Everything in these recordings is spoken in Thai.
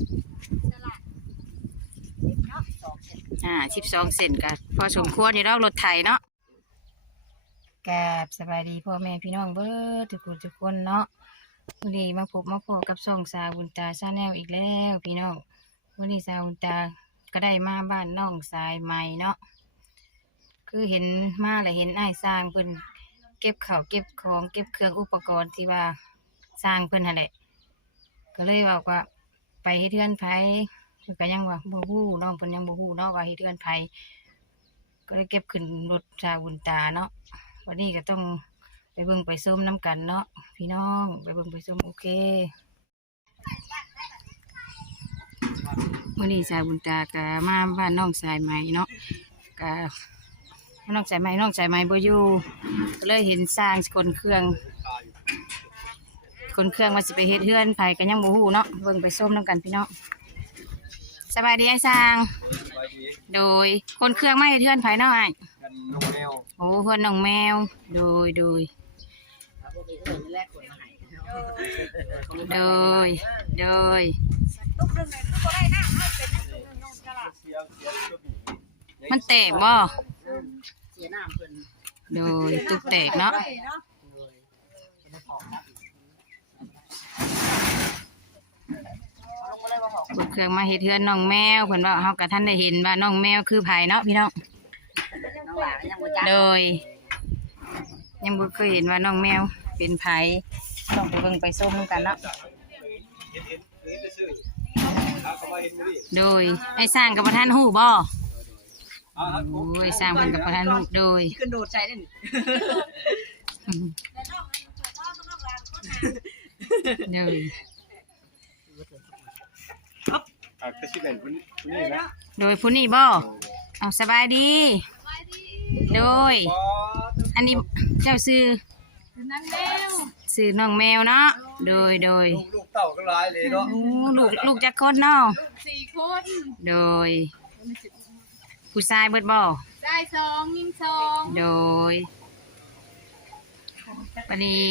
12 เซนกันพอสมควรอยู่แล้วรถไถเนาะกราบสบายดีพ่อแม่พี่น้องเบิดทุกคนเนาะวันนี้มาพบกับช่องสาวบุญตาชาแนลอีกแล้วพี่น้องวันนี้สาวบุญตาก็ได้มาบ้านน้องสายใหม่เนาะคือเห็นมาแล้วเห็นอ้ายสร้างเพิ่นเก็บข้าวเก็บของเก็บเครื่องอุปกรณ์ที่ว่าสร้างเพิ่นนั่นแหละก็เลยบอกว่าไปเฮ็ดเทือนไผเพิ่นก็ยังว่าบ่ฮู้น้องเพิ่นยังบ่ฮู้เนาะว่าเฮ็ดเทือนไผก็เลยเก็บขึ้นรถสาวบุญตาเนาะวันนี้ก็ต้องไปเบิ่งไปส้มน้ำกันเนาะพี่น้องไปเบิ่งไปส้มโอเควันนี้สาวบุญตาก็มาบ้านน้องสายไหมเนาะก็น้องสายไหมบ่อยู่ก็เลยเห็นสร้างคนเครื่องว่าสิไปเฮ็ดเฮือนไผก็ยังบ่ฮู้เนาะเบิ่งไปส้มน้ำกันพี่น้องสบายดีไอ้สร้างโดยคนเครื่องมาเฮ็ดเฮือนไผเนาะอ้ายโอ้เพื่อนน้องแมวโดยโดยมันแตกบ่โดยตุกแตกเนาะกดเครื่องมาเฮ็ดเฮือนน้องแมวเพิ่นว่าเฮาก็ท่านได้เห็นว่าน้องแมวคือไผเนาะพี่น้องโดยยังบ่เคยเห็นว่าน้องแมวเป็นไผต้องไปเบิ่งไปส้มกันเนาะโดยไอ้สร้างกับประธานฮู้บ่โอ้ยสร้างเพิ่นกับประธานฮู้โดยขึ้นโดดใจเด้โดยโดยผู้นี้บ่เอาสบายดีโดยอันนี้เจ้าซื้อน้องแมวเนาะโดยลูกเต่าก็ร้ายเลยเนาะลูกจักคนเนาะ4 คน โดยผู้ชายเบิดบ่ได้2ยิง2โดยปานนี้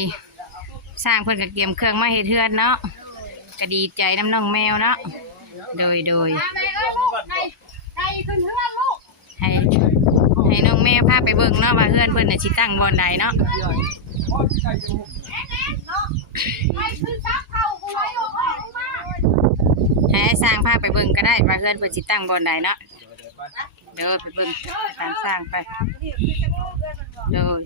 สร้างเพิ่นก็เตรียมเครื่องมาเฮ็ดเฮือนเนาะก็ดีใจน้ำน้องแมวเนาะโดยมาแม่เอ้ยลูกไก่ขึ้นเฮือนลูกให้น้องแมวพาไปเบิ่งเนาะว่าเฮือนเพิ่นน่ะสิตั้งบ่อนใดเนาะให้สร้างพาไปเบิ่งก็ได้ว่าเฮือนเพิ่นสิตั้งบ่อนใดเนาะเดี๋ยวไปเบิ่งตามสร้างไปโดย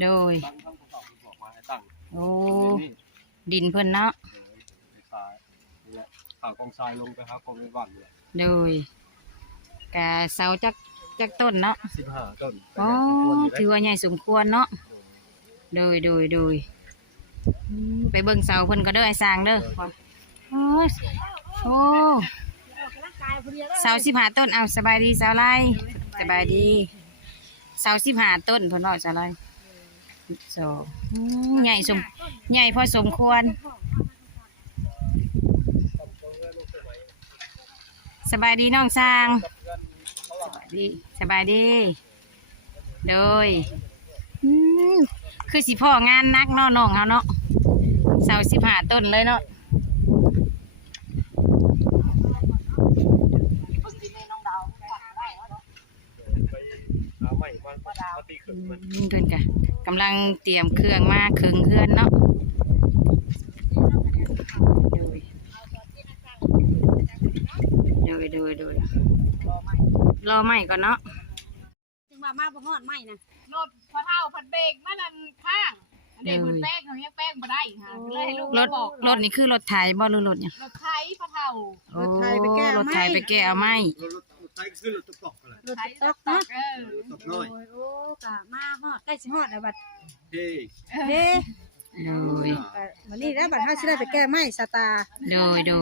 โดยโอ้ดินเพิ่นเนาะข่าวกองทรายลงไปครับกองในบ้านเลยโดยกะเสาจักต้นเนาะ15 ต้นโอ้ถือว่าใหญ่สมควรเนาะโดยไปเบิ่งเสาเพิ่นก็เด้อไอ้สร้างเด้อโอ้เสา15 ต้นเอาสบายดีสาวไรสบายดีเสา15 ต้นเพิ่นว่าสาวไรใหญ่พอสมควรสบายดีน้องสร้างสบายดีโดยคือสิพ่องานนักเนาะน้องเฮาเนาะเสา15 ต้นเลยเนาะเพิ่นกะกำลังเตรียมเครื่องมาเครื่องเฮือนเนาะโดยรอใหม่ก่อนเนาะจึงมาบ่ฮอดใหม่นะรถพอเท่าพัดเบรกมานั่นข้างเด็กเพิ่นแป้งเขายังแป้งบ่ได้ค่ะเลยให้ลูกบอกรถนี่คือรถไถบ่หรือรถเนี่ยรถไถพอเท่ารถไถไปแก้เอาไม้รถไถคือรถตุ๊กอะไรรถตุ๊กเนาะตุ๊กน้อยโอ้กะมาฮอดใกล้สิฮอดแล้วบัดเฮ้โดยวันนี้แล้วบัดเฮาสิได้ไปแก้ไม้สตาโด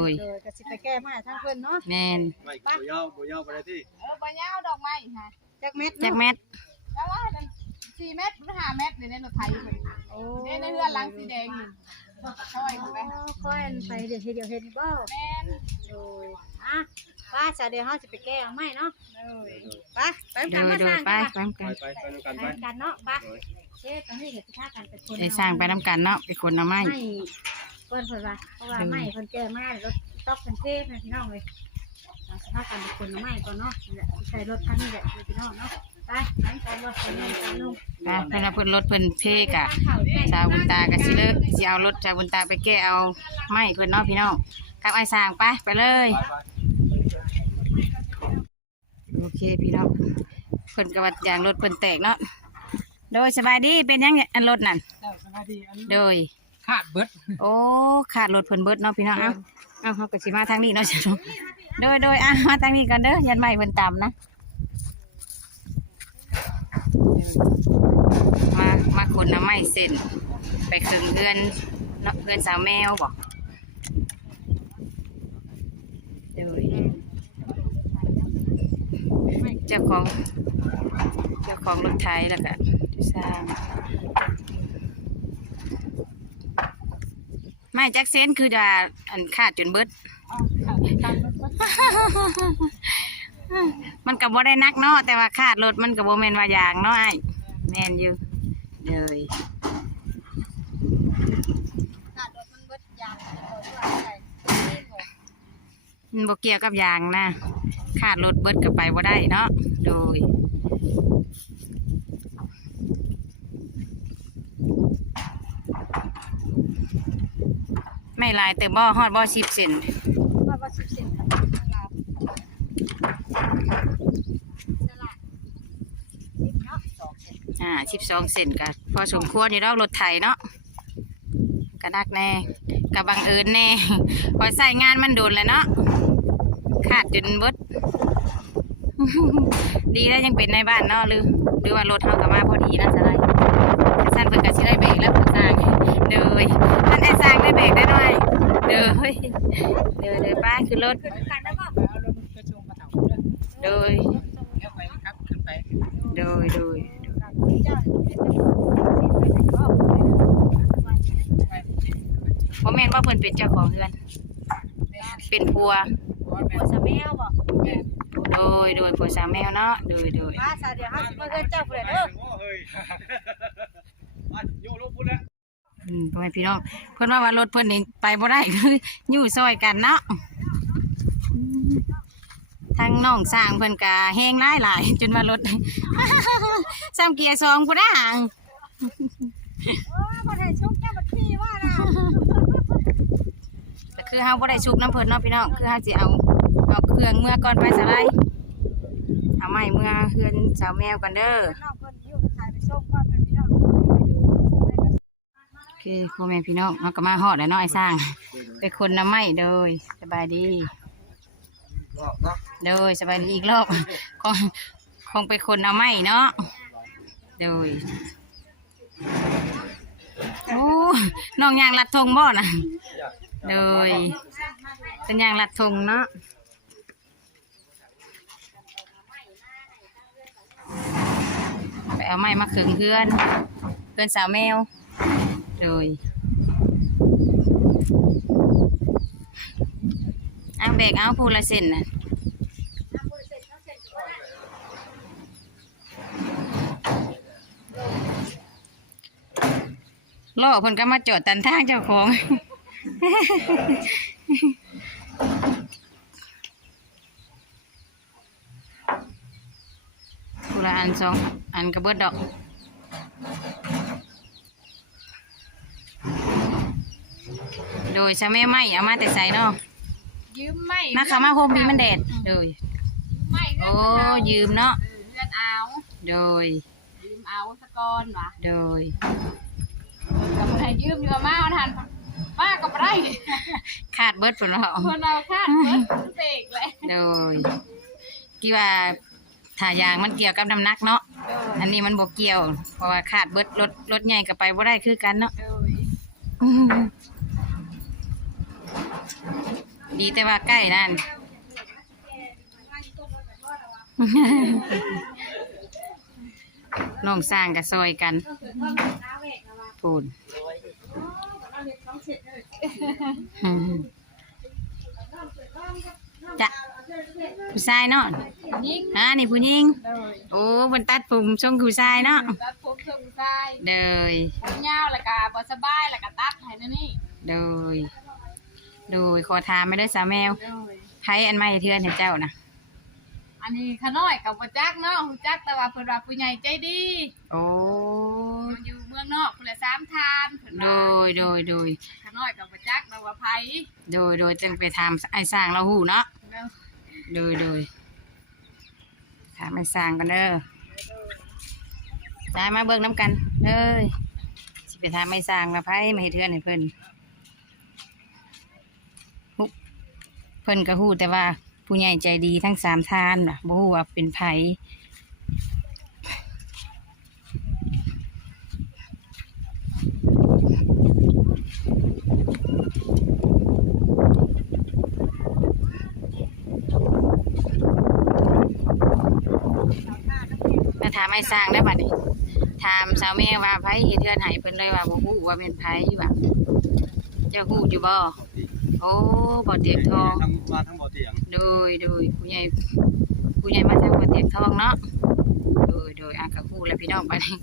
ยก็สิไปแก้ไม้ทางเพิ่นเนาะแม่นไม่บ่ยาวไปได้ที่บ่ยาวดอกไม้ค่ะจักเม็ดแล้วว่า4 เมตรหรือ5 เมตรในรถไถ โอ้ เนี่ยในเรือนหลังสีแดงนี่ช่วยไป ค่อยไปเดี๋ยวเฮ็ดบ่ แม่น โดยอ่ะป้าจะเดี๋ยวเฮาสิไปแก้เอาไม้เนาะ เลย ไปกัน โด มาย โด สร้าย ง ไป กัน ไปกัน ไปนำกัน ไป ไป กันเนาะไปเอ๊ะตอนนี้เฮ็ดท่ากันเป็นคน ได้สร้างไปน้ำกันเนาะไปคนเอาไม้ ไม่เพิ่นว่าเพราะว่าไม้เพิ่นแก้มารถตอกเพิ่นเทนะพี่น้องเลยเราสิพากันเป็นคนเอาไม้ก่อนเนาะใช้รถคันนี้แหละพี่น้องเนาะไปกันบ่ไปนำกันลุง ไปเพิ่นเอาเพิ่นรถเพิ่นเพกะชาวบุญตาก็สิเลิกสิเอารถชาวบุญตาไปแก้เอาไม้เพิ่นเนาะพี่น้องกับไอ้สร้างไปเลย โอเคพี่น้องเพิ่นก็ว่าอย่างรถเพิ่นแตกเนาะโดยสบายดีเป็นยังอันรถนั่นโดย ขาดเบิด โอ้ขาดรถเพิ่นเบิดเนาะพี่น้องเอาเฮาก็สิมาทางนี้เนาะจ้ะโดยมาทางนี้กันเด้อยันไม้เพิ่นต่ำนะมาขนน้ำไม้เส้นไปครึ่งเดือนเนาะเดือนสาวแมวบ่โดยเจ้าของรถไถแล้วก็จะสร้างไม่จักเซนคือจะอันขาดจนเบิด มันก็บ่ได้นักเนาะแต่ว่าขาดรถมันก็บ่แม่นว่าอย่างเนาะไอ้แม่นอยู่เลย ขาดรถมันเบิดยางจะบอกว่าใส่ มันบ่เกี่ยวกับอย่างนะขาดรถเบิดก็ไปบ่ได้เนาะโดยไม่หลายแต่บ่ฮอดบ่10 เซน ว่า10 เซนครับสลัดเนาะ12 เซนก็พอสมควรอยู่ดอกรถไถเนาะกระดักแน่กระบังเอิญแน่พอใส่งานมันโดนเลยเนาะขาดจนเบิด ดีแล้วยังเป็นในบ้านเนาะหรือว่ารถเฮาก็มาพอดีนะจะได้สั้นเพิ่นก็สิได้เบรกแล้วเพิ่นสร้างเด้อท่านไอ้สร้างได้เบรกได้หน่อยเด้อป้าขึ้นรถ กันแล้วก็ เอารถกระชงกระเถาเด้อ เด้อ เดี๋ยวไปครับขึ้นไป เด้อ เจ้าเป็นเจ้าของ บ่แม่นว่าเพิ่นเป็นเจ้าของเรือน เป็นผัว หัวสะแมวบ่ โดยผัวสาวแมวเนาะโดย มาซะเดี๋ยวเฮาสิมาเอิ้นเจ้าผู้ใดเด้อ เฮ้ยโยลงพุ่นแล้ว พ่อแม่พี่น้องเพิ่นว่ารถเพิ่นนี่ไปบ่ได้ คืออยู่ซอยกันเนาะทางน้องสร้างเพิ่นก็แฮงหลายจนว่ารถ ซ้ำเกียร์2พุ่นน่ะ โอ้บ่ได้ชุกเจ้าบัดขี้ว่าน่ะ ก็คือเฮาบ่ได้ชุบน้ำเพิ่นเนาะพี่น้องคือเฮาสิเอาเครื่องเมื่อก่อนไปสะไลเอาไม้เมื่อเฮือนสาวแมวกันเด้อ น้องเพิ่นอยู่ขายไปส่งก่อนเป็นพี่น้อง โอเคพ่อแม่พี่น้องเราก็มาฮอดแล้วเนาะไอ้สร้างไปคนน้ำไม้โดยสบายดีโดยสบายดีอีกรอบ คงไปคนเอาไม้เนาะโดยโอ้น้องยางลัดธงบ่น่ะโดยเป็นยางลัดธงเนาะไปเอาไม้มาขึงเพื่อนสาวแมวโดยเอาแบกเอาพูละเส้นน่ะล่อเพิ่นก็มาจอดตันทางเจ้าของ พูละอันสองอันกระเบิดดอกโดยชาแม่ไม่เอามาแต่ใส่เนาะ ยืมไม่ มาเขามาโฮมดีมันแดดโดย ไม่ โอ้ยืมเนาะ เลือนเอา โดย ยืมเอาสะกอนวะ โดย กับคนให้ยืมอยู่มาทันป้าก็บ่ได้ ขาดเบิดผลเนาะ คนเอาคาดเบิดเสกเลย โดยกี่ว่าถ่ายางมันเกี่ยวกับน้ำหนักเนาะอันนี้มันบ่เกี่ยว เพราะว่าขาดเบิดรถใหญ่ก็ไปบ่ได้คือกันเนาะ โดย ดีแต่ว่าใกล้นั่น น้องสร้างกับซอยกัน ปูนอืมจ้ะผู้ชายเนาะ ยิง นี่ผู้หญิง เลย โอ้บนตัดผมทรงผู้ชายเนาะ ตัดผมเสื้อผู้ชาย เดย ผมยาวแล้วก็บ่สบายแล้วก็ตัดให้นั่นนี่ โดยขอถามไม่ได้สาวแมว เลย ไผอันไม่เทือนให้เจ้านะ อันนี้ขาน้อยกับบ่จักเนาะฮู้จักแต่ว่าเพิ่นว่าผู้ใหญ่ใจดี โอ้ มันอยู่เมืองนอกพุ่นละ3ทานเพิ่น โด ว่าย ขาน้อยกับบ่จักแต่ว่าไผ จึงไปถามไอ้สร้างเราหูเนาะ เนาะ โดยถามไอ้สร้างกันเด้อได้มาเบิ่งน้ำกันเลยสิไปถามไอ้สร้างนะไผมาให้เทือนให้เพิ่นฮู้เพิ่นก็ฮู้แต่ว่าผู้ใหญ่ใจดีทั้งสามทานน่ะบ่ฮู้ว่าเป็นไผมาถามไอ้สร้างได้บัดนี้ถามสาวแม่ว่าไผเฮ็ดเทือนให้เพิ่นเลยว่าบ่ฮู้ว่าเป็นไผว่าเจ้าฮู้อยู่บ่โอ้บ่เตียงทอง ทั้งมาทั้งบ่อเตียง โดยผู้ใหญ่มาทางบ่เตียงทองเนาะโดยกับฮู้แล้วพี่น้องบัดนี้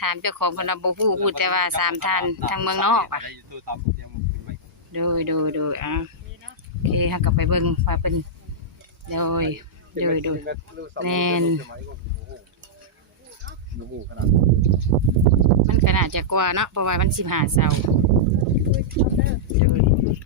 ถามเจ้าของเพิ่นว่าบ่ฮู้แต่ว่าสามท่านทางเมืองนอกว่ะ ได้อยู่ตัวตามบ่อเตียงมันขึ้นไป โดยโอเคเฮาก็ไปเบิ่งว่าเพิ่นโดยแม่น โอ้โหขนาด มันก็น่าจะกว่าเนาะเพราะว่ามัน15เสาร์